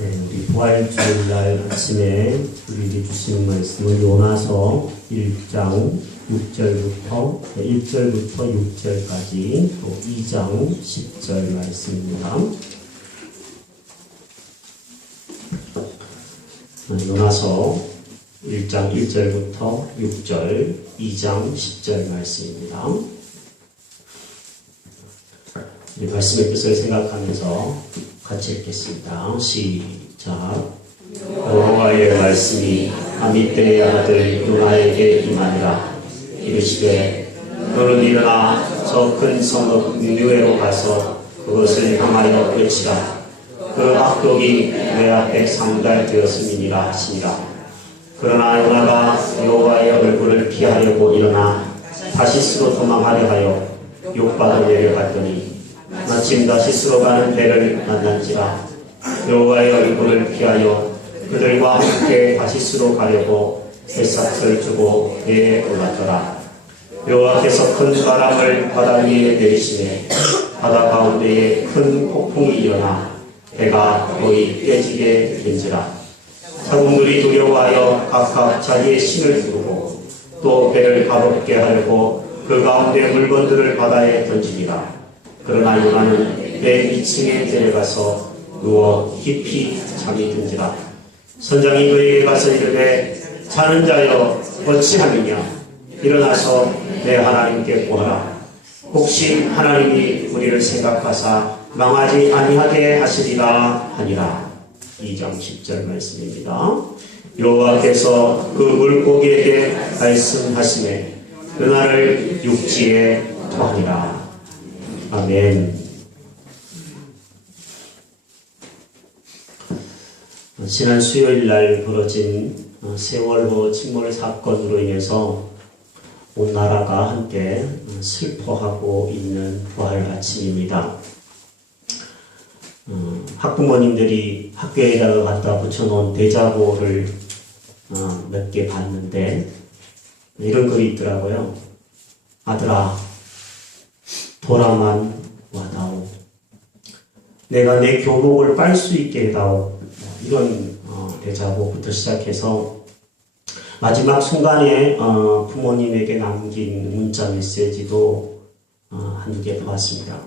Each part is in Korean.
네, 우리 부활주일날 아침에 우리에게 주시는 말씀은 요나서 1장 6절부터 6절까지 또 2장 10절 말씀입니다. 요나서 1장 1절부터 6절, 2장 10절 말씀입니다. 이 말씀의 뜻을 생각하면서 같이 읽겠습니다. 시작. 여호와의 말씀이 아미떼의 아들 요나에게 임하니라. 이르시되 너는 일어나 저 큰 성읍 니느웨로 가서 그것을 항하여 외치라. 그 악독이 내 앞에 상달되었음이니라 하시니라. 그러나 요나가 여호와의 얼굴을 피하려고 일어나 다시스로 도망하려 하여 욥바로 내려갔더니 마침 다시스로 가는 배를 만난지라. 여호와의 얼굴을 피하여 그들과 함께 다시스로 가려고 뱃삭을 주고 배에 올랐더라. 여호와께서 큰 바람을 바다 위에 내리시매 바다 가운데에 큰 폭풍이 일어나 배가 거의 깨지게 된지라. 사공들이 두려워하여 각각 자기의 신을 부르고 또 배를 가볍게 하려고 그 가운데 물건들을 바다에 던지니라. 그러나 요나는 배 2층에 데려가서 누워 깊이 잠이 든지라. 선장이 그에게 가서 이르되 자는 자여 어찌하느냐. 일어나서 내 하나님께 구하라. 혹시 하나님이 우리를 생각하사 망하지 아니하게 하시리라 하니라. 2장 10절 말씀입니다. 여호와께서 그 물고기에게 말씀하시매 요나를 육지에 토하니라. 아멘. 지난 수요일날 벌어진 세월호 침몰 사건으로 인해서 온 나라가 함께 슬퍼하고 있는 부활 아침입니다. 학부모님들이 학교에다가 갖다 붙여놓은 대자보를 몇 개 봤는데 이런 글이 있더라고요. 아들아, 돌아만 와다오. 내가 내 교복을 빨 수 있게 해다오. 이런 대자보부터 시작해서 마지막 순간에 부모님에게 남긴 문자 메시지도 한두 개 보았습니다.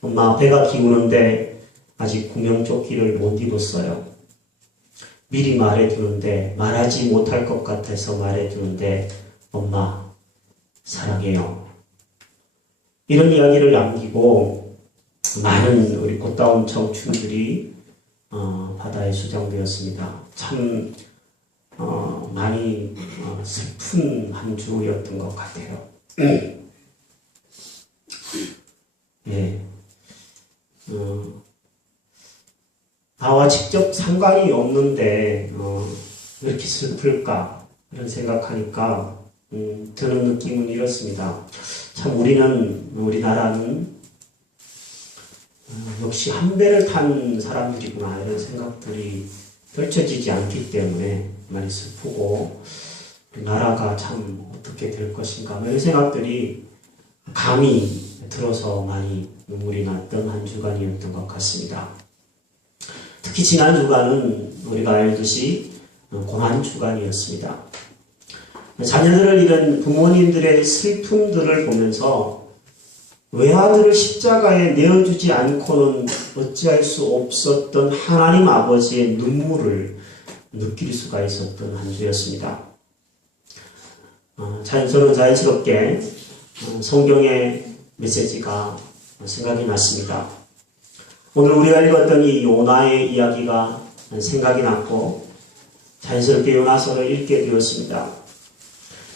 엄마, 배가 기우는데 아직 구명조끼를 못 입었어요. 미리 말해두는데 말하지 못할 것 같아서 말해두는데 엄마 사랑해요. 이런 이야기를 남기고 많은 우리 꽃다운 청춘들이 바다에 수장되었습니다. 참 많이 슬픈 한 주였던 것 같아요. 예. 나와 직접 상관이 없는데 왜 이렇게 슬플까 이런 생각하니까 드는 느낌은 이렇습니다. 참 우리나라는 역시 한 배를 탄 사람들이구나 이런 생각들이 펼쳐지지 않기 때문에 많이 슬프고 나라가 참 어떻게 될 것인가 이런 생각들이 감이 들어서 많이 눈물이 났던 한 주간이었던 것 같습니다. 특히 지난 주간은 우리가 알듯이 고난 주간이었습니다. 자녀들을 잃은 부모님들의 슬픔들을 보면서 외아들을 십자가에 내어주지 않고는 어찌할 수 없었던 하나님 아버지의 눈물을 느낄 수가 있었던 한 주였습니다. 저는 자연스럽게 성경의 메시지가 생각이 났습니다. 오늘 우리가 읽었던 이 요나의 이야기가 생각이 났고 자연스럽게 요나서를 읽게 되었습니다.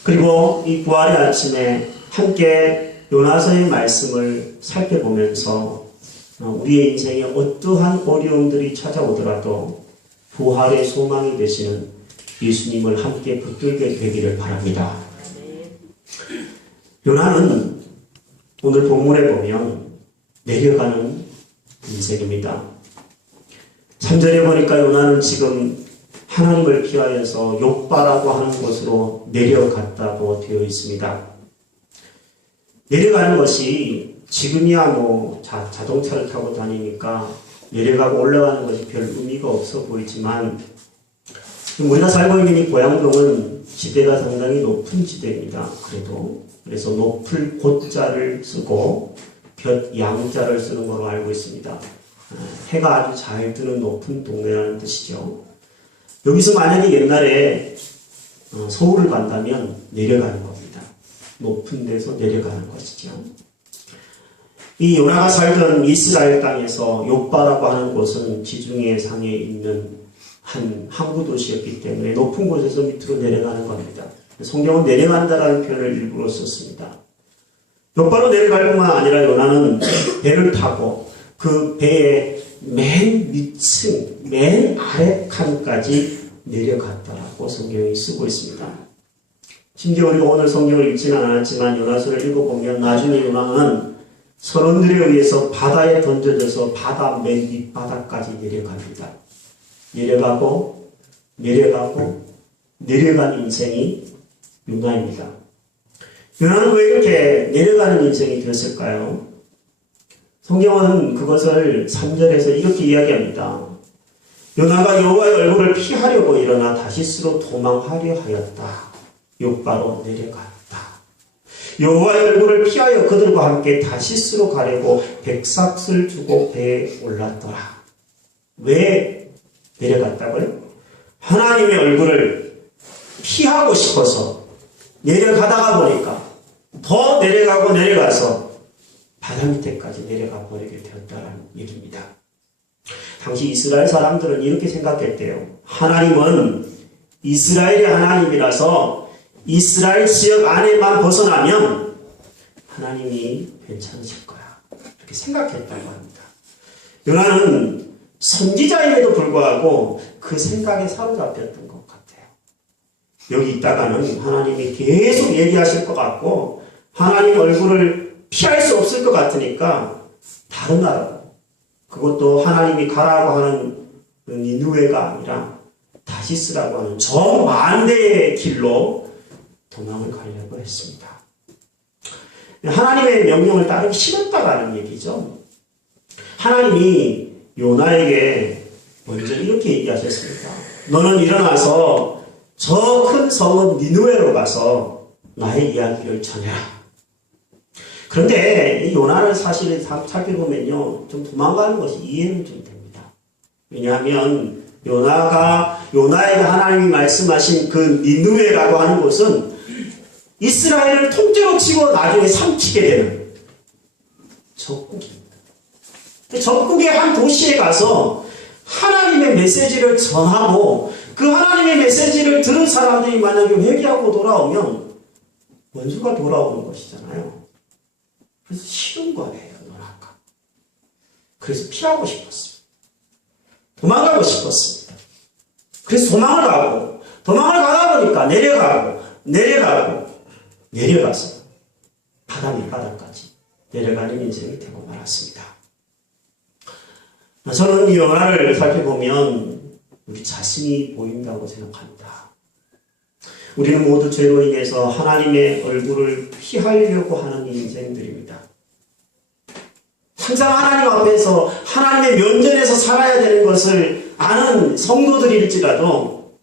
그리고 이 부활의 아침에 함께 요나서의 말씀을 살펴보면서 우리의 인생에 어떠한 어려움들이 찾아오더라도 부활의 소망이 되시는 예수님을 함께 붙들게 되기를 바랍니다. 요나는 오늘 본문에 보면 내려가는 인생입니다. 3절에 보니까 요나는 지금 하나님을 피하여서 욥바라고 하는 곳으로 내려갔다고 되어 있습니다. 내려가는 것이 지금이야 자동차를 타고 다니니까 내려가고 올라가는 것이 별 의미가 없어 보이지만 우리가 살고 있는 이 고양동은 지대가 상당히 높은 지대입니다. 그래서 높을 고자를 쓰고 볕 양자를 쓰는 걸로 알고 있습니다. 해가 아주 잘 드는 높은 동네라는 뜻이죠. 여기서 만약에 옛날에 서울을 간다면 내려가는 겁니다. 높은 데서 내려가는 것이죠. 이 요나가 살던 이스라엘 땅에서 욥바라고 하는 곳은 지중해 상에 있는 한 항구 도시였기 때문에 높은 곳에서 밑으로 내려가는 겁니다. 성경은 내려간다라는 표현을 일부러 썼습니다. 욥바로 내려갈 뿐만 아니라 요나는 배를 타고 그 배의 맨 밑층, 맨 아래 칸까지 내려갔다라고 성경이 쓰고 있습니다. 심지어 우리가 오늘 성경을 읽지는 않았지만 요나서를 읽어보면 나중에 요나는 선원들에 의해서 바다에 던져져서 바다 맨 밑바닥까지 내려갑니다. 내려가고 내려간 인생이 요나입니다. 요나는 왜 이렇게 내려가는 인생이 되었을까요? 성경은 그것을 3절에서 이렇게 이야기합니다. 요나가 여호와의 얼굴을 피하려고 일어나 다시스로 도망하려 하였다. 욥바로 내려갔다. 여호와의 얼굴을 피하여 그들과 함께 다시스로 가려고 백삭을 주고 배에 올랐더라. 왜 내려갔다고요? 하나님의 얼굴을 피하고 싶어서 내려가다가 보니까 더 내려가고 내려가서 바다 밑에까지 내려가 버리게 되었다는 얘기입니다. 당시 이스라엘 사람들은 이렇게 생각했대요. 하나님은 이스라엘의 하나님이라서 이스라엘 지역 안에만 벗어나면 하나님이 괜찮으실 거야. 이렇게 생각했다고 합니다. 요나는 선지자임에도 불구하고 그 생각에 사로잡혔던 것 같아요. 여기 있다가는 하나님이 계속 얘기하실 것 같고 하나님 얼굴을 피할 수 없을 것 같으니까 다른 나라로, 그것도 하나님이 가라고 하는 니느웨가 아니라 다시스라고 하는 저 만대의 길로 도망을 가려고 했습니다. 하나님의 명령을 따르기 싫었다라는 얘기죠. 하나님이 요나에게 먼저 이렇게 얘기하셨습니다. 너는 일어나서 저 큰 성읍 니느웨로 가서 나의 이야기를 전해라. 그런데 이 요나를 사실 살펴보면요, 좀 도망가는 것이 이해는 좀 됩니다. 왜냐하면 요나에게 하나님이 말씀하신 그 니느웨라고 하는 곳은 이스라엘을 통째로 치고 나중에 삼키게 되는 적국입니다. 적국의 한 도시에 가서 하나님의 메시지를 전하고 그 하나님의 메시지를 들은 사람들이 만약에 회개하고 돌아오면 원수가 돌아오는 것이잖아요. 그래서 싫은 거예요, 요나가. 그래서 피하고 싶었습니다. 도망가고 싶었습니다. 그래서 도망을 가다 보니까 내려가서 바다 밑바닥까지 내려가는 인생이 되고 말았습니다. 저는 이 요나를 살펴보면 우리 자신이 보인다고 생각합니다. 우리는 모두 죄로 인해서 하나님의 얼굴을 피하려고 하는 인생들입니다. 항상 하나님 앞에서 하나님의 면전에서 살아야 되는 것을 아는 성도들일지라도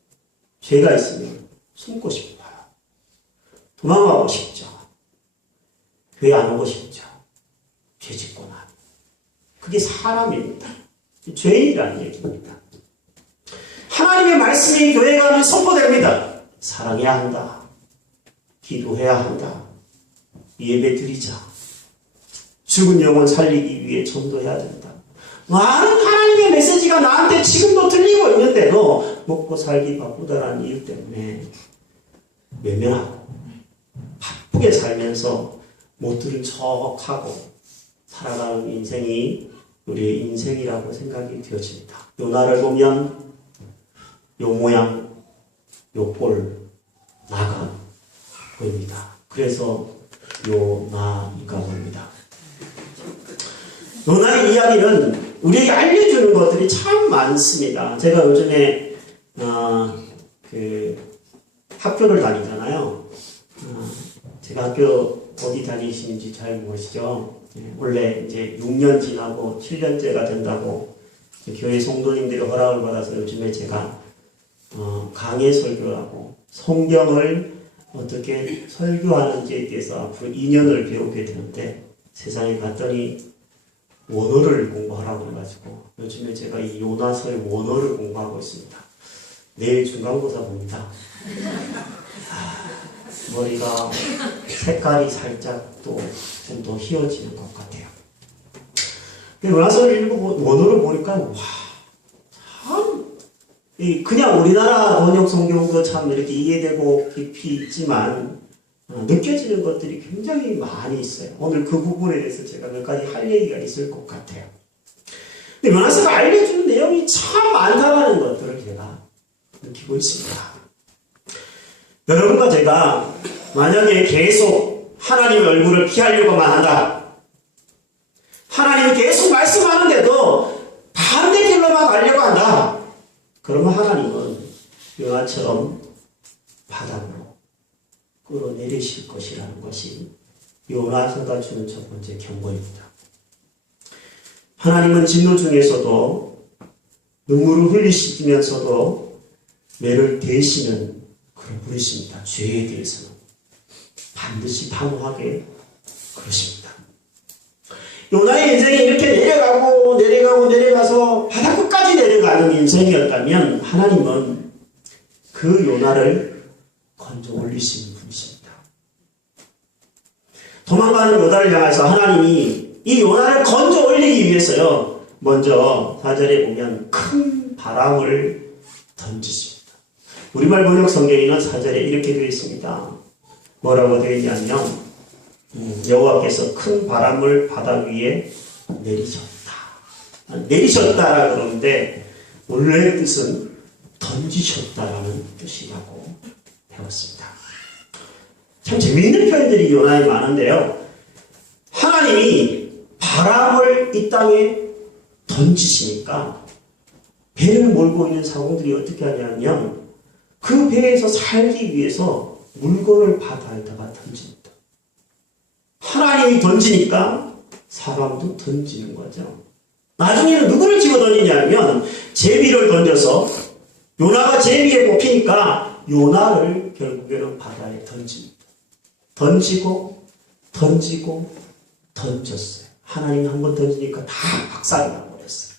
죄가 있으면 숨고 싶어요. 도망가고 싶죠. 교회 안 오고 싶죠. 죄 짓고 나면. 그게 사람입니다. 죄인이라는 얘기입니다. 하나님의 말씀이 교회 가면 선포됩니다. 사랑해야 한다. 기도해야 한다. 예배 드리자. 죽은 영혼 살리기 위해 전도해야 된다. 많은 하나님의 메시지가 나한테 지금도 들리고 있는데도 먹고 살기 바쁘다라는 이유 때문에 외면하고 바쁘게 살면서 못 들은 척하고 살아가는 인생이 우리의 인생이라고 생각이 되어집니다. 요나를 보면 요 모양, 요 꼴, 나가 보입니다. 그래서 요나이가 보입니다. 요나의 이야기는 우리에게 알려주는 것들이 참 많습니다. 제가 요즘에 학교를 다니잖아요. 제가 학교 어디 다니시는지 잘 모르시죠? 원래 이제 6년 지나고 7년째가 된다고 교회 성도님들이 허락을 받아서 요즘에 제가 강해 설교라고 성경을 어떻게 설교하는지에 대해서 앞으로 2년을 배우게 되는데 세상에 갔더니 원어를 공부하라고 해가지고 요즘에 제가 이 요나서의 원어를 공부하고 있습니다. 내일 중간고사 봅니다. 머리가 색깔이 살짝 또 좀 더 휘어지는 것 같아요. 요나서를 읽고 원어를 보니까 와, 참 그냥 우리나라 번역 성경도 참 이렇게 이해되고 깊이 있지만 느껴지는 것들이 굉장히 많이 있어요. 오늘 그 부분에 대해서 제가 몇 가지 할 얘기가 있을 것 같아요. 근데 요나서가 알려주는 내용이 참 많다라는 것들을 제가 느끼고 있습니다. 여러분과 제가 만약에 계속 하나님의 얼굴을 피하려고만 한다. 하나님이 계속 말씀하는데도 반대길로만 가려고 한다. 그러면 하나님은 요나처럼 바닥으로 끌어내리실 것이라는 것이 요나서가 주는 첫 번째 경고입니다. 하나님은 진노 중에서도 눈물을 흘리시면서도 매를 대시는 그런 분이십니다. 죄에 대해서는 반드시 단호하게 그러십니다. 요나의 인생이 이렇게 내려가서 바다 끝까지 내려가는 인생이었다면 하나님은 그 요나를 건져 올리시는 분이십니다. 도망가는 요나를 향해서 하나님이 이 요나를 건져 올리기 위해서요. 먼저 4절에 보면 큰 바람을 던지십니다. 우리말 번역 성경에는 4절에 이렇게 되어 있습니다. 뭐라고 되어 있냐면 여호와께서 큰 바람을 바다 위에 내리셨다라 그러는데 원래 뜻은 던지셨다라는 뜻이라고 배웠습니다. 참 재미있는 표현들이 요나에 많은데요. 하나님이 바람을 이 땅에 던지시니까 배를 몰고 있는 사공들이 어떻게 하냐면 그 배에서 살기 위해서 물건을 바다에다가 던집니다. 하나님이 던지니까 사람도 던지는 거죠. 나중에는 누구를 집어 던지냐면 제비를 던져서 요나가 제비에 뽑히니까 요나를 결국에는 바다에 던집니다. 던지고 던졌어요. 하나님이 한 번 던지니까 다 박살이 나버렸어요.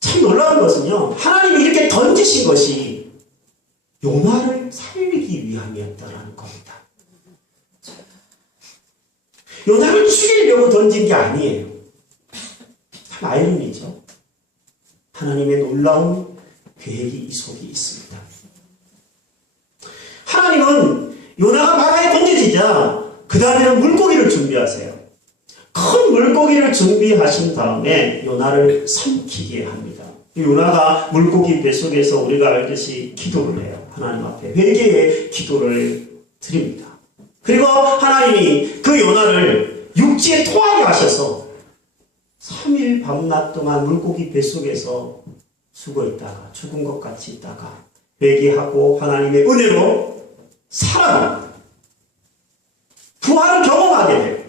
참 놀라운 것은요. 하나님이 이렇게 던지신 것이 요나를 살리기 위함이었다라는 겁니다. 요나를 죽이려고 던진 게 아니에요. 참 아이러니죠. 하나님의 놀라운 계획이 이 속에 있습니다. 하나님은 요나가 바다에 던져지자 그 다음에는 물고기를 준비하세요. 큰 물고기를 준비하신 다음에 요나를 삼키게 합니다. 요나가 물고기 뱃속에서 우리가 알듯이 기도를 해요. 하나님 앞에 회개의 기도를 드립니다. 그리고 하나님이 그 요나를 육지에 토하게 하셔서 3일 밤낮 동안 물고기 뱃속에서 죽어있다가 죽은 것 같이 있다가 회개하고 하나님의 은혜로 살아납니다. 부활을 경험하게 돼요.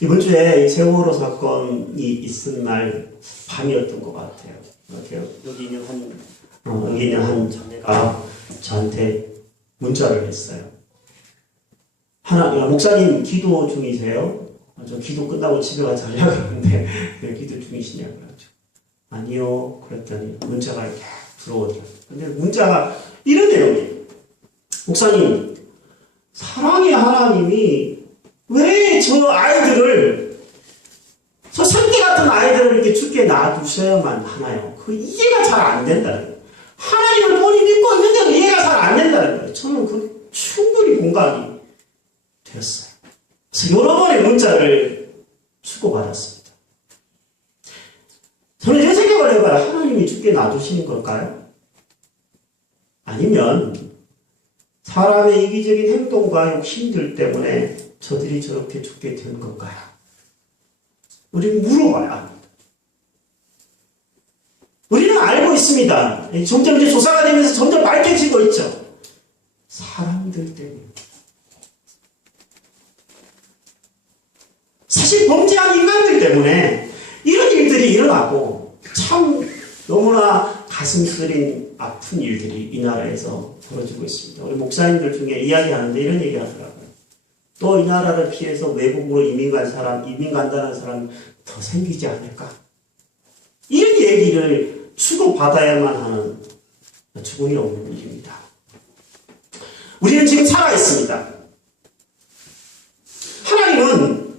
이번 주에 이 세월호 사건이 있은 날 밤이었던 것 같아요. 여기 있는 한 자매가 저한테 문자를 했어요. 목사님 기도 중이세요? 저 기도 끝나고 집에 가서 자려고 했는데 왜 기도 중이시냐고 그러죠. 아니요. 그랬더니 문자가 이렇게 들어오더라고요. 근데 문자가 이런 내용이에요. 목사님, 사랑의 하나님이 왜 저 아이들을, 저 산개 같은 아이들을 이렇게 죽게 놔두셔야만 하나요? 그 이해가 잘 안 된다는 거예요. 하나님을 본인이 믿고 있는데도 이해가 잘 안 된다는 거예요. 저는 그 충분히 공감이 되었어요. 그래서 여러 번의 문자를 주고받았습니다. 저는 이런 생각을 해봐요. 하나님이 죽게 놔두시는 걸까요? 아니면 사람의 이기적인 행동과 욕심들 때문에 저들이 저렇게 죽게 된 건가요? 우리는 물어봐야 합니다. 우리는 알고 있습니다. 점점 이제 조사가 되면서 점점 밝혀지고 있죠. 사람들 때문에. 사실 범죄한 불의한 인간들 때문에 이런 일들이 일어나고 참 너무나 가슴 쓰린 아픈 일들이 이 나라에서 벌어지고 있습니다. 우리 목사님들 중에 이야기하는데 이런 얘기 하더라고요. 또 이 나라를 피해서 외국으로 이민 간다는 사람 더 생기지 않을까? 이런 얘기를 주고받아야만 하는 죽음이 없는 일입니다. 우리는 지금 살아있습니다. 하나님은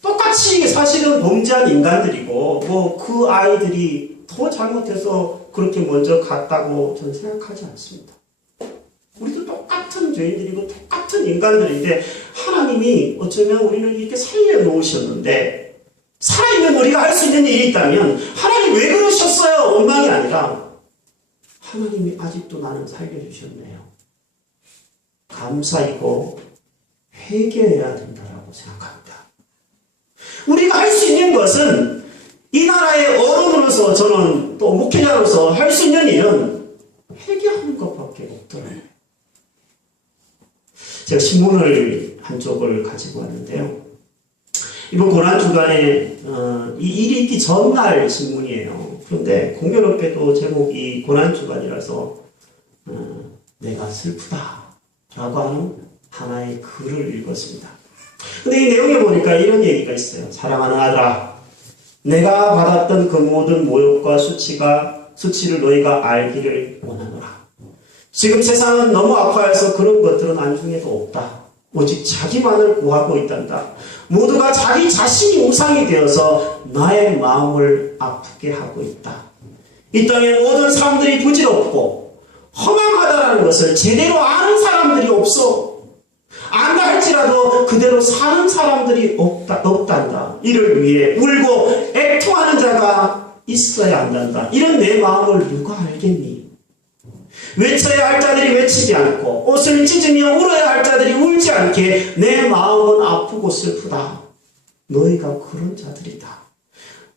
똑같이 사실은 범죄한 인간들이고 그 아이들이 더 잘못해서 그렇게 먼저 갔다고 저는 생각하지 않습니다. 우리도 똑같은 죄인들이고 똑같은 인간들인데 하나님이 어쩌면 우리를 이렇게 살려놓으셨는데 살아있는 우리가 할 수 있는 일이 있다면 하나님 왜 그러셨어요? 원망이 아니라 하나님이 아직도 나는 살려주셨네요. 감사이고 회개해야 된다라고 생각합니다. 우리가 할 수 있는 것은 이 나라의 어른으로서 저는 또 목회자로서 할 수 있는 일은 회개하는 것밖에 없더라고요. 제가 신문을 한쪽을 가지고 왔는데요. 이번 고난주간에 이 일이 있기 전날 신문이에요. 그런데 공교롭게도 제목이 고난주간이라서 내가 슬프다 라고 하는 하나의 글을 읽었습니다. 근데 이 내용에 보니까 이런 얘기가 있어요. 사랑하는 아들아, 내가 받았던 그 모든 모욕과 수치를 너희가 알기를 원하노라. 지금 세상은 너무 아파해서 그런 것들은 안중에도 없다. 오직 자기만을 구하고 있단다. 모두가 자기 자신이 우상이 되어서 나의 마음을 아프게 하고 있다. 이 땅의 모든 사람들이 부질없고 허망하다는 것을 제대로 아는 사람들이 없어. 안다 할지라도 그대로 사는 사람들이 없단다. 이를 위해 울고 애통하는 자가 있어야 한단다. 이런 내 마음을 누가 알겠니? 외쳐야 할 자들이 외치지 않고 옷을 찢으며 울어야 할 자들이 울지 않게 내 마음은 아프고 슬프다. 너희가 그런 자들이다.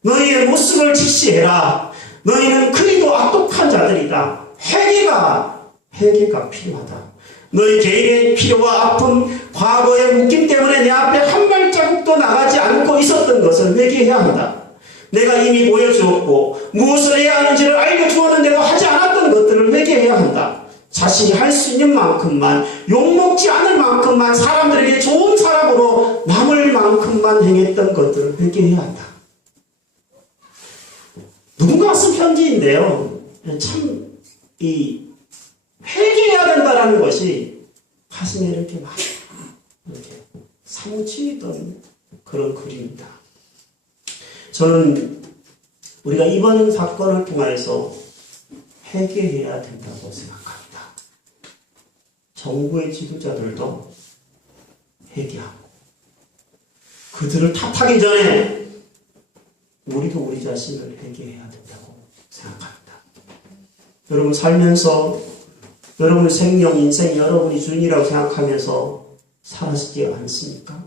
너희의 모습을 직시해라. 너희는 그리도 악독한 자들이다. 회개가 필요하다. 너희 개인의 필요와 아픔, 과거의 묶임 때문에 내 앞에 한 발자국도 나가지 않고 있었던 것을 회개해야 한다. 내가 이미 보여주었고 무엇을 해야 하는지를 알려주었는데도 하지 않았던 것들을 회개해야 한다. 자신이 할 수 있는 만큼만, 욕먹지 않을 만큼만, 사람들에게 좋은 사람으로 남을 만큼만 행했던 것들을 회개해야 한다. 누군가 쓴 편지인데요. 참 회개해야 된다는 것이 가슴에 이렇게 막 이렇게 사무치던 그런 글입니다. 저는 우리가 이번 사건을 통해서 회개해야 된다고 생각합니다. 정부의 지도자들도 회개하고 그들을 탓하기 전에 우리도 우리 자신을 회개해야 된다고 생각합니다. 여러분 살면서 여러분의 생명, 인생 여러분이 주인이라고 생각하면서 살아시지 않습니까?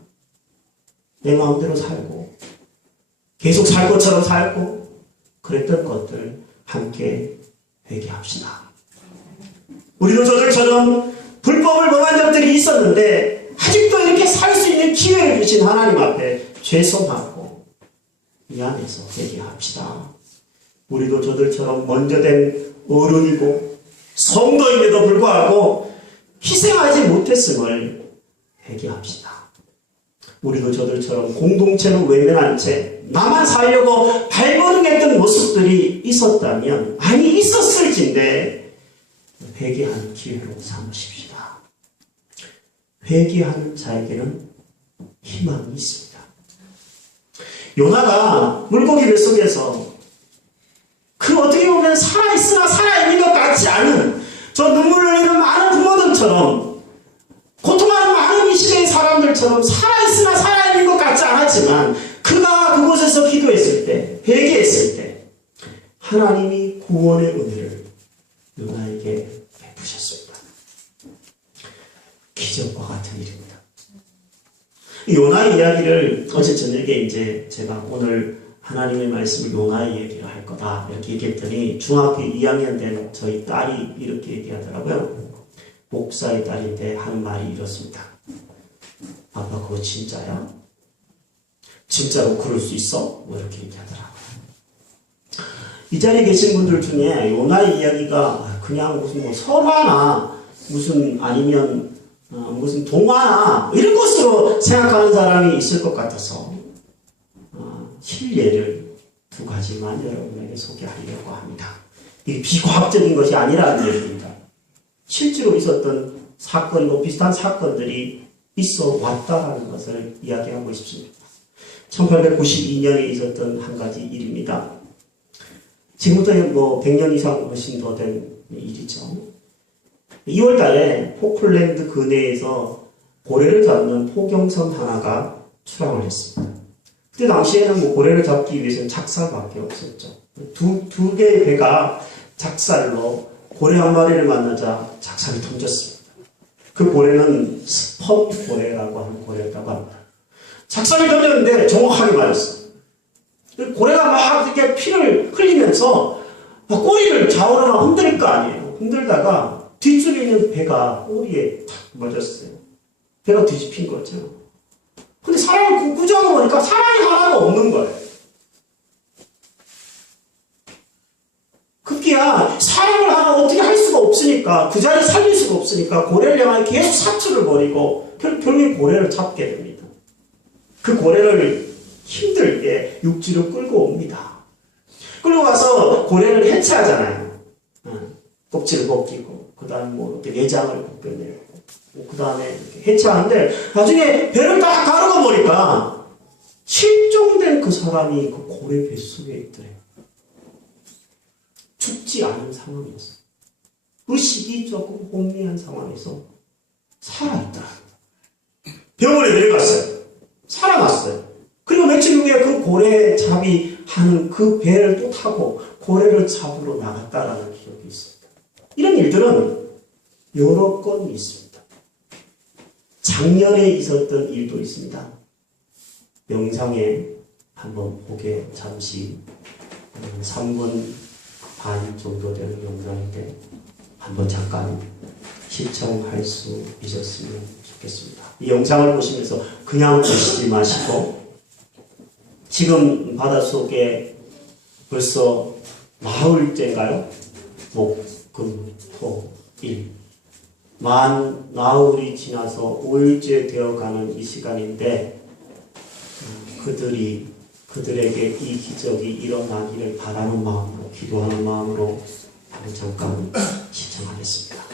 내 마음대로 살고 계속 살 것처럼 살고 그랬던 것들 함께 회개합시다. 우리도 저들처럼 불법을 범한 적들이 있었는데 아직도 이렇게 살 수 있는 기회를 주신 하나님 앞에 죄송하고 미안해서 회개합시다. 우리도 저들처럼 먼저 된 어른이고 성도임에도 불구하고 희생하지 못했음을 회개합시다. 우리도 저들처럼 공동체로 외면한 채 나만 살려고 발버둥했던 모습들이 있었다면, 아니 있었을진데 회개하는 기회로 삼으십시다. 회개하는 자에게는 희망이 있습니다. 요나가 물고기 뱃속에서 그 어떻게 보면 살아있으나 살아있는 것 같지 않은 저 눈물을 흘리는 많은 부모들처럼 고통하는 많은 이 시대의 사람들처럼 살아있으나 살아있는 것 같지 않았지만 그가 그곳에서 기도했을 때, 회개했을 때 하나님이 구원의 은혜를 요나에게 베푸셨습니다. 기적과 같은 일입니다. 요나의 이야기를 어제 저녁에 이제 제가 오늘 하나님의 말씀을 요나의 얘기를 할 거다 이렇게 얘기했더니 중학교 2학년 된 저희 딸이 이렇게 얘기하더라고요. 목사의 딸인데 하는 말이 이렇습니다. 아빠 그거 진짜야? 진짜로 그럴 수 있어? 뭐 이렇게 얘기하더라고요. 이 자리에 계신 분들 중에 요나의 이야기가 그냥 무슨 뭐 설화나 무슨 아니면 무슨 동화나 이런 것으로 생각하는 사람이 있을 것 같아서 실례를 두 가지만 여러분에게 소개하려고 합니다. 이게 비과학적인 것이 아니라는 얘기입니다. 실제로 있었던 사건이고 비슷한 사건들이 있어 왔다라는 것을 이야기하고 싶습니다. 1892년에 있었던 한 가지 일입니다. 지금부터 뭐 100년 이상 훨씬 더 된 일이죠. 2월 달에 포클랜드 근해에서 고래를 잡는 포경선 하나가 출항을 했습니다. 그때 당시에는 뭐 고래를 잡기 위해서는 작살밖에 없었죠. 두 개의 배가 작살로 고래 한 마리를 만나자 작살이 던졌습니다. 그 고래는 스펀 고래라고 하는 고래였다고 합니다. 작살이 던졌는데 정확하게 맞았어요. 고래가 막 이렇게 피를 흘리면서 꼬리를 좌우로 막 흔들 거 아니에요. 흔들다가 뒤쪽에 있는 배가 꼬리에 탁 맞았어요. 배가 뒤집힌 거죠. 근데 사람을 구조하고 보니까 사람이 하나가 없는 거예요. 급기야 사람을 하나 어떻게 할 수가 없으니까 그 자리에 살릴 수가 없으니까 고래를 향해 계속 사투를 벌이고 결국에 고래를 잡게 됩니다. 그 고래를 힘들게 육지로 끌고 옵니다. 끌고 가서 고래를 해체하잖아요. 껍질을 벗기고 그 다음에 뭐 이렇게 내장을 벗겨내고 그 다음에 해체하는데 나중에 배를 딱 가르고 보니까 실종된 그 사람이 그 고래 뱃속에 있더래요. 죽지 않은 상황이었어요. 의식이 조금 혼미한 상황에서 살아있더라. 병원에 내려갔어요. 살아났어요. 그리고 며칠 후에 그 고래 잡이 하는 그 배를 또 타고 고래를 잡으러 나갔다라는 기억이 있습니다. 이런 일들은 여러 건 있습니다. 작년에 있었던 일도 있습니다. 영상에 한번 보게 잠시 3분 반 정도 되는 영상인데 한번 잠깐 시청할 수 있었으면 좋겠습니다. 이 영상을 보시면서 그냥 보시지 마시고 지금 바닷속에 벌써 나흘째인가요? 목, 금, 토, 일 나흘이 지나서 5일째 되어가는 이 시간인데 그들에게 이 기적이 일어나기를 바라는 마음으로 기도하는 마음으로 잠깐 시청하겠습니다.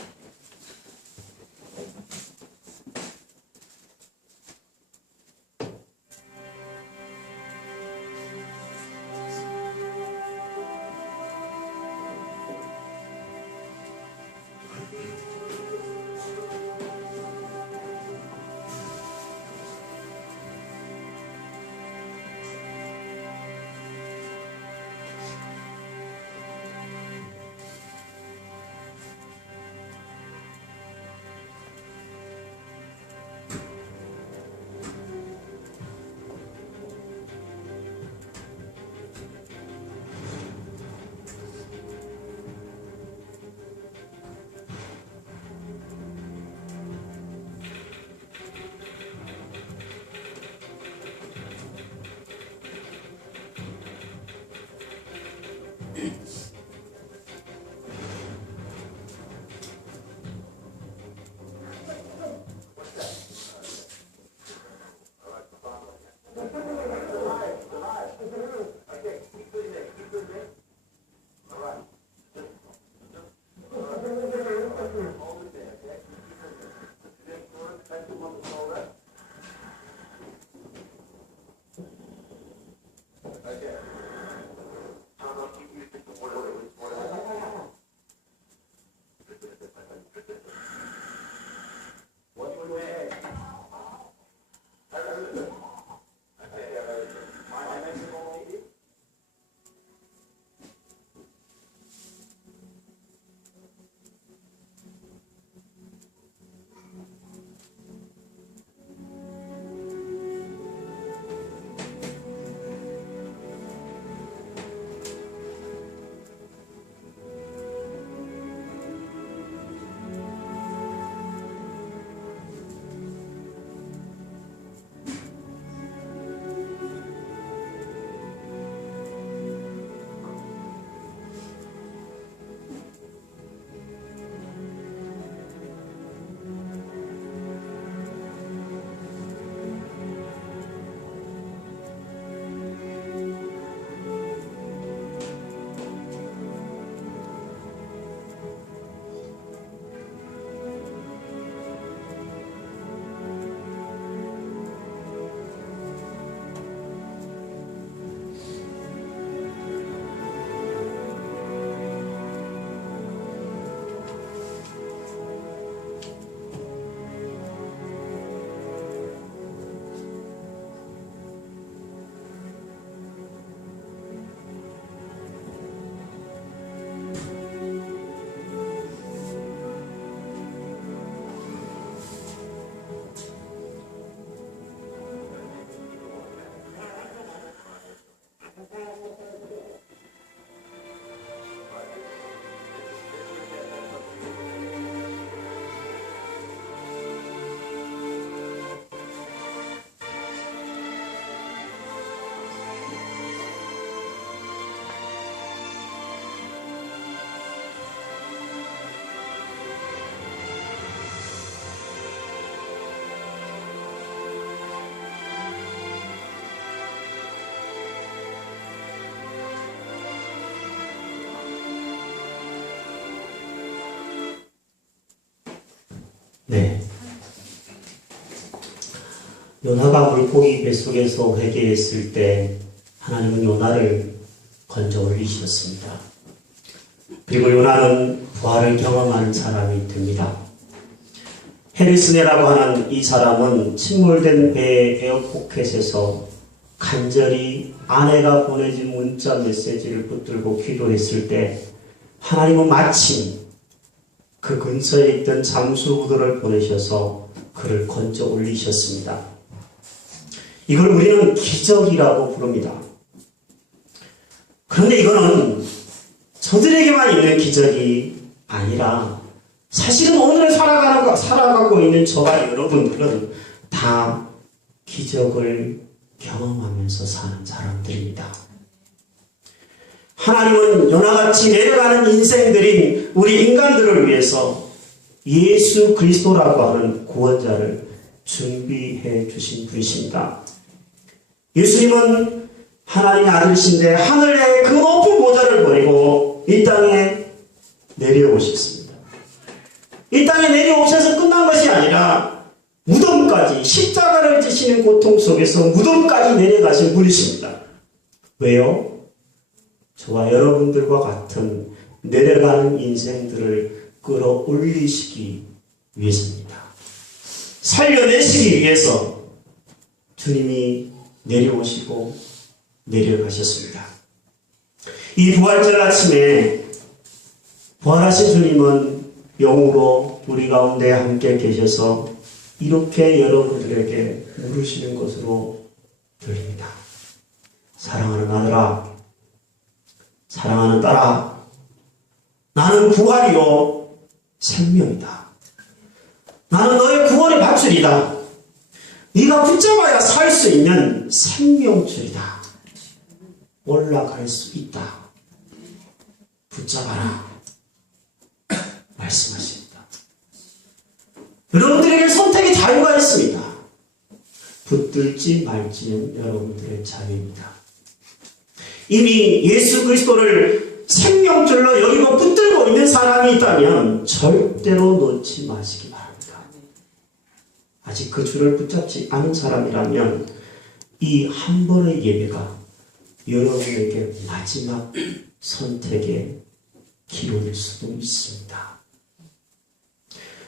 네. 요나가 물고기 뱃속에서 회개했을 때 하나님은 요나를 건져 올리셨습니다. 그리고 요나는 부활을 경험하는 사람이 됩니다. 해리스네라고 하는 이 사람은 침몰된 배의 에어포켓에서 간절히 아내가 보내준 문자 메시지를 붙들고 기도했을 때 하나님은 마침 그 근처에 있던 잠수부들을 보내셔서 그를 건져 올리셨습니다. 이걸 우리는 기적이라고 부릅니다. 그런데 이거는 저들에게만 있는 기적이 아니라 사실은 오늘 살아가고 있는 저와 여러분들은 다 기적을 경험하면서 사는 사람들입니다. 하나님은 요나같이 내려가는 인생들인 우리 인간들을 위해서 예수 그리스도라고 하는 구원자를 준비해 주신 분이십니다. 예수님은 하나님의 아들이신데 하늘의 그 높은 보좌를 버리고 이 땅에 내려오셨습니다. 이 땅에 내려오셔서 끝난 것이 아니라 무덤까지, 십자가를 지시는 고통 속에서 무덤까지 내려가신 분이십니다. 왜요? 저와 여러분들과 같은 내려가는 인생들을 끌어올리시기 위해서입니다. 살려내시기 위해서 주님이 내려오시고 내려가셨습니다. 이 부활절 아침에 부활하신 주님은 영으로 우리 가운데 함께 계셔서 이렇게 여러분들에게 물으시는 것으로 들립니다. 사랑하는 아들아, 사랑하는 딸아, 나는 부활이요 생명이다. 나는 너의 구원의 밧줄이다. 네가 붙잡아야 살 수 있는 생명줄이다. 올라갈 수 있다. 붙잡아라. 말씀하십니다. 여러분들에게 선택의 자유가 있습니다. 붙들지 말지는 여러분들의 자유입니다. 이미 예수 그리스도를 생명줄로 여기고 붙들고 있는 사람이 있다면 절대로 놓지 마시기 바랍니다. 아직 그 줄을 붙잡지 않은 사람이라면 이 한 번의 예배가 여러분에게 마지막 선택의 기로일 수도 있습니다.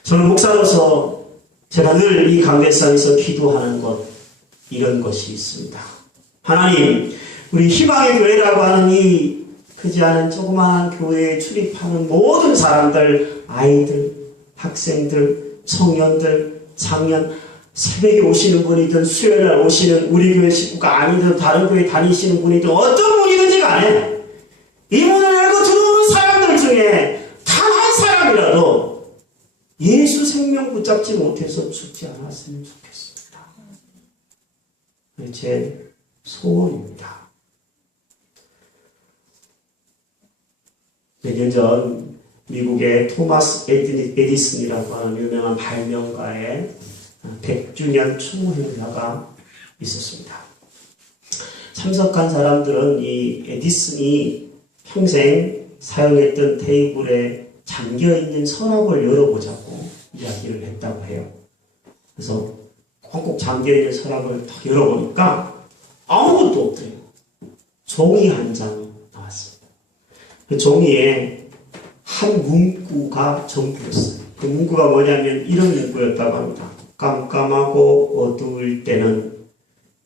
저는 목사로서 제가 늘 이 강대상에서 기도하는 것, 이런 것이 있습니다. 하나님, 우리 희망의 교회라고 하는 이 크지 않은 조그마한 교회에 출입하는 모든 사람들, 아이들, 학생들, 청년들, 장년, 새벽에 오시는 분이든 수요일날 오시는 우리 교회 식구가 아니든 다른 교회 다니시는 분이든 어떤 분이든지 간에 이 문을 열고 들어오는 사람들 중에 단 한 사람이라도 예수 생명 붙잡지 못해서 죽지 않았으면 좋겠습니다. 제 소원입니다. 몇 년 전 미국의 토마스 에디슨이라고 하는 유명한 발명가의 100주년 추모행사가 있었습니다. 참석한 사람들은 이 에디슨이 평생 사용했던 테이블에 잠겨있는 서랍을 열어보자고 이야기를 했다고 해요. 그래서 꼭 잠겨있는 서랍을 딱 열어보니까 아무것도 없대요. 종이 한 장이 나왔습니다. 그 종이에 한 문구가 전부였어요. 그 문구가 뭐냐면 이런 문구였다고 합니다. 깜깜하고 어두울 때는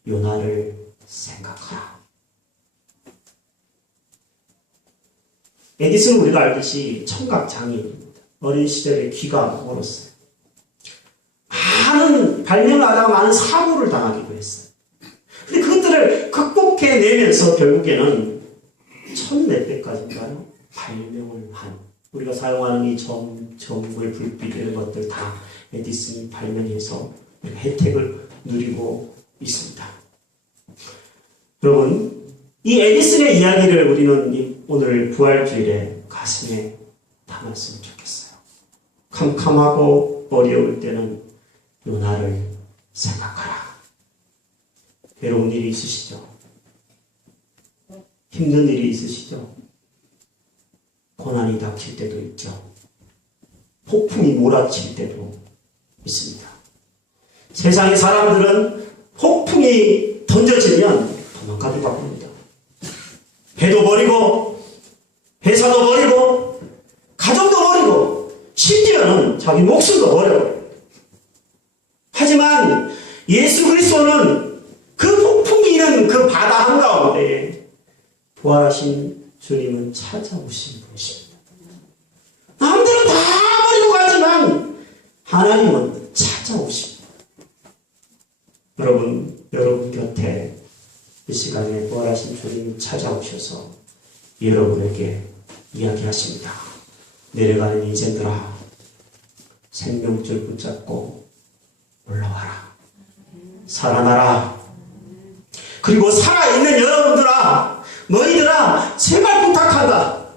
요나를 생각하라. 에디슨은 우리가 알듯이 청각장애인입니다. 어린 시절에 귀가 멀었어요. 많은 발명하다가 많은 사고를 당하기도 했어요. 근데 그것들을 극복해내면서 결국에는 1000몇 대까지인가요? 발명을 한, 우리가 사용하는 이 전구의 불빛 이런 것들 다 에디슨이 발명해서 혜택을 누리고 있습니다. 여러분, 이 에디슨의 이야기를 우리는 오늘 부활주일에 가슴에 담았으면 좋겠어요. 캄캄하고 어려울 때는 요나를 생각하라. 외로운 일이 있으시죠? 힘든 일이 있으시죠? 고난이 닥칠 때도 있죠. 폭풍이 몰아칠 때도 있습니다. 세상의 사람들은 폭풍이 던져지면 도망가기 바쁩니다. 배도 버리고 회사도 버리고 가정도 버리고 심지어는 자기 목숨도 버려요. 하지만 예수 그리스도는 그 폭풍이 있는 그 바다 한가운데 부활하신 주님은 찾아오신 분이십니다. 남들은 다 버리고 가지만 하나님은 찾아오십니다. 여러분 곁에 이 시간에 부활하신 주님이 찾아오셔서 여러분에게 이야기하십니다. 내려가는 인생들아, 생명줄 붙잡고 올라와라. 살아나라. 그리고 살아있는 여러분들아, 너희들아, 제발 부탁한다.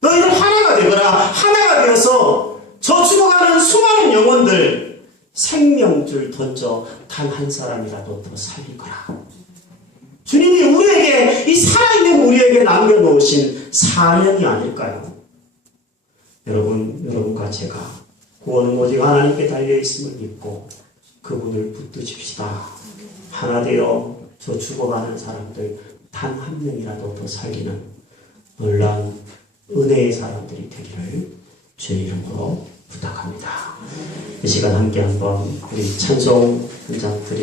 너희들 하나가 되거라. 하나가 되어서 저 죽어가는 수많은 영혼들 생명줄 던져 단 한 사람이라도 더 살리거라. 주님이 우리에게, 이 살아있는 우리에게 남겨놓으신 사명이 아닐까요? 여러분과 제가 구원은 오직 하나님께 달려있음을 믿고 그분을 붙드십시다. 하나 되어 저 죽어가는 사람들 단 한 명이라도 더 살리는 놀라운 은혜의 사람들이 되기를 주의 이름으로 부탁합니다. 이 시간 함께 한번 우리 찬송 한 장 드리겠습니다.